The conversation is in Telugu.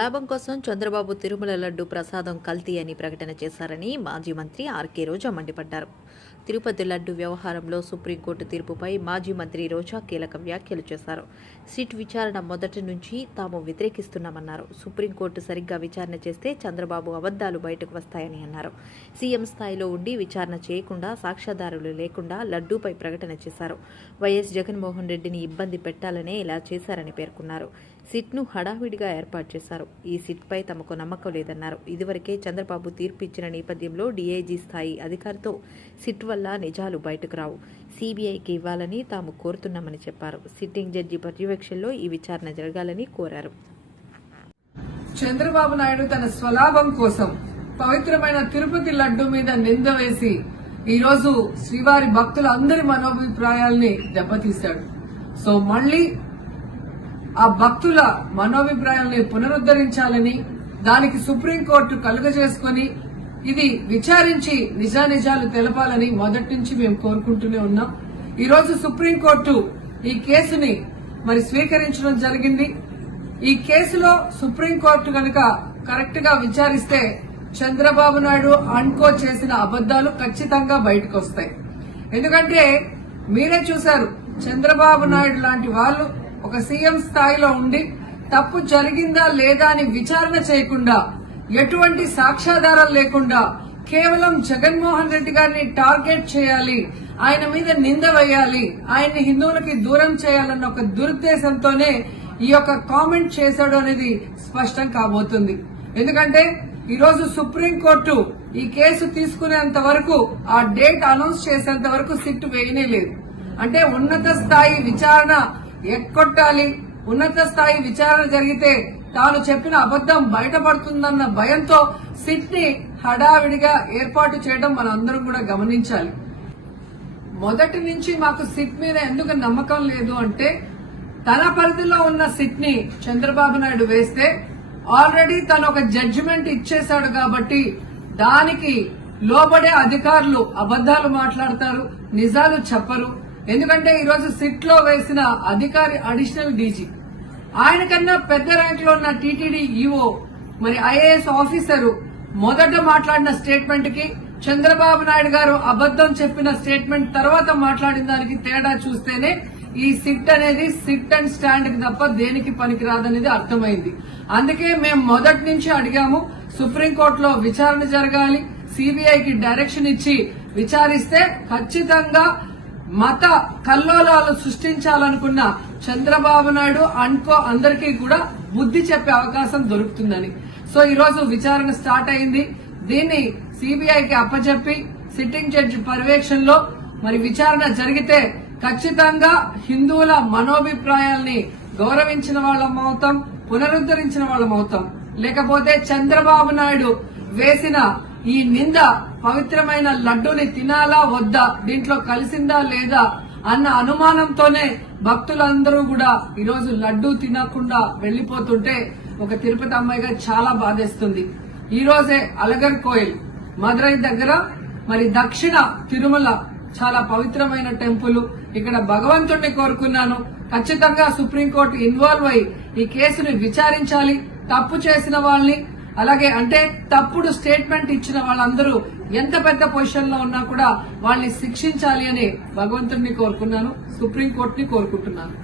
స్వలాభం కోసం చంద్రబాబు తిరుమల లడ్డు ప్రసాదం కల్తీ అని ప్రకటన చేశారని మాజీ మంత్రి ఆర్కే రోజా మండిపడ్డారు. తిరుపతి లడ్డు వ్యవహారంలో సుప్రీంకోర్టు తీర్పుపై మాజీ మంత్రి రోజా కీలక వ్యాఖ్యలు చేశారు. సిట్ విచారణ మొదటి నుంచి తాము వ్యతిరేకిస్తున్నామన్నారు. సుప్రీంకోర్టు సరిగ్గా విచారణ చేస్తే చంద్రబాబు అబద్దాలు బయటకు వస్తాయని అన్నారు. సీఎం స్థాయిలో ఉండి విచారణ చేయకుండా, సాక్ష్యాధారులు లేకుండా లడ్డూపై ప్రకటన చేశారు. వైఎస్ జగన్మోహన్ రెడ్డిని ఇబ్బంది పెట్టాలనే ఇలా చేశారని పేర్కొన్నారు. సిట్ను హడావిడిగా ఏర్పాటు చేశారు. ఈ సిట్పై తమకు నమ్మకం లేదన్నారు. ఇదివరకే చంద్రబాబు తీర్పు ఇచ్చిన నేపథ్యంలో డీఐజీ స్థాయి అధికారితో సిట్ వల్ల నిజాలు బయటకు రావు, సీబీఐకి ఇవ్వాలని తాము కోరుతున్నామని చెప్పారు. సిట్టింగ్ జడ్జి పర్యవేక్షణలో ఈ విచారణ జరగాలని కోరారు. చంద్రబాబు నాయుడు తన స్వలాభం కోసం పవిత్రమైన తిరుపతి లడ్డు మీద నింద వేసి ఈరోజు శ్రీవారి భక్తుల అందరి మనోభిప్రాయాల్ని దెబ్బతీశాడు. సో మళ్లీ ఆ భక్తుల మనోభిప్రాయాల్ని పునరుద్దరించాలని, దానికి సుప్రీంకోర్టు కలుగజేసుకుని ఇది విచారించి నిజానిజాలు తెలపాలని మొదటి నుంచి మేము కోరుకుంటూనే ఉన్నాం. ఈరోజు సుప్రీంకోర్టు ఈ కేసుని స్వీకరించడం జరిగింది. ఈ కేసులో సుప్రీంకోర్టు కనుక కరెక్ట్ గా విచారిస్తే చంద్రబాబు నాయుడు అన్కో చేసిన అబద్దాలు ఖచ్చితంగా బయటకు వస్తాయి. ఎందుకంటే మీరే చూశారు, చంద్రబాబు నాయుడు లాంటి వాళ్ళు ఒక సీఎం స్థాయిలో ఉండి తప్పు జరిగిందా లేదా అని విచారణ చేయకుండా, ఎటువంటి సాక్ష్యాధారాలు లేకుండా కేవలం జగన్మోహన్ రెడ్డి గారిని టార్గెట్ చేయాలి, ఆయన మీద నింద వేయాలి, ఆయన్ని హిందువులకి దూరం చేయాలన్న ఒక దురుద్దేశంతోనే ఈ యొక్క కామెంట్ చేశాడు అనేది స్పష్టం కాబోతుంది. ఎందుకంటే ఈరోజు సుప్రీంకోర్టు ఈ కేసు తీసుకునేంత వరకు, ఆ డేట్ అనౌన్స్ చేసేంత వరకు సిట్ వేయనే లేదు. అంటే ఉన్నత స్థాయి విచారణ ఎక్కొట్టాలి, ఉన్నత స్థాయి విచారణ జరిగితే తాను చెప్పిన అబద్దం బయటపడుతుందన్న భయంతో సిట్ ని హడావిడిగా ఏర్పాటు చేయడం మనందరం కూడా గమనించాలి. మొదటి నుంచి మాకు సిట్ మీద ఎందుకు నమ్మకం లేదు అంటే, తన పరిధిలో ఉన్న సిట్ ని చంద్రబాబు నాయుడు వేస్తే ఆల్రెడీ తను ఒక జడ్జిమెంట్ ఇచ్చేశాడు కాబట్టి దానికి లోబడే అధికారులు అబద్దాలు మాట్లాడతారు, నిజాలు చెప్పరు. ఎందుకంటే ఈరోజు సిట్ లో వేసిన అధికారి అడిషనల్ డీజీ, ఆయన కన్నా పెద్ద ర్యాంక్ లో ఉన్న టీటీడీ ఈఓ, ఐఏఎస్ ఆఫీసరు మొదట మాట్లాడిన స్టేట్మెంట్ కి చంద్రబాబు నాయుడు గారు అబద్దం చెప్పిన స్టేట్మెంట్ తర్వాత మాట్లాడిన దానికి తేడా చూస్తేనే ఈ సిట్ అనేది సిట్ అండ్ స్టాండ్ కి తప్ప దేనికి పనికిరాదనేది అర్థమైంది. అందుకే మేము మొదటి నుంచి అడిగాము, సుప్రీంకోర్టులో విచారణ జరగాలి, సీబీఐకి డైరెక్షన్ ఇచ్చి విచారిస్తే ఖచ్చితంగా మత కల్లోలాలు సృష్టించాలనుకున్న చంద్రబాబు నాయుడు అన్కో అందరికీ కూడా బుద్ధి చెప్పే అవకాశం దొరుకుతుందని. సో ఈరోజు విచారణ స్టార్ట్ అయింది. దీన్ని సీబీఐకి అప్పచెప్పి సిట్టింగ్ జడ్జి పర్యవేక్షణలో విచారణ జరిగితే ఖచ్చితంగా హిందువుల మనోభిప్రాయాల్ని గౌరవించిన వాళ్ళమవుతాం, పునరుద్దరించిన వాళ్ళమవుతాం. లేకపోతే చంద్రబాబు నాయుడు వేసిన ఈ నింద పవిత్రమైన లడ్డూని తినాలా వద్దా, దీంట్లో కలిసిందా లేదా అన్న అనుమానంతోనే భక్తులందరూ కూడా ఈరోజు లడ్డూ తినకుండా వెళ్లిపోతుంటే ఒక తిరుపతి అమ్మాయిగా చాలా బాధేస్తుంది. ఈ రోజే అలగర్ కోయిల్ మదురై దగ్గర దక్షిణ తిరుమల చాలా పవిత్రమైన టెంపుల్. ఇక్కడ భగవంతుడిని కోరుకున్నాను, ఖచ్చితంగా సుప్రీంకోర్టు ఇన్వాల్వ్ అయి ఈ కేసుని విచారించాలి. తప్పు చేసిన వాళ్ళని, అలాగే అంటే తప్పుడు స్టేట్మెంట్ ఇచ్చిన వాళ్ళందరూ ఎంత పెద్ద పొజిషన్ లో ఉన్నా కూడా వాళ్ళని శిక్షించాలి అని భగవంతుడిని కోరుకున్నాను, సుప్రీంకోర్టుని కోరుకుంటున్నాను.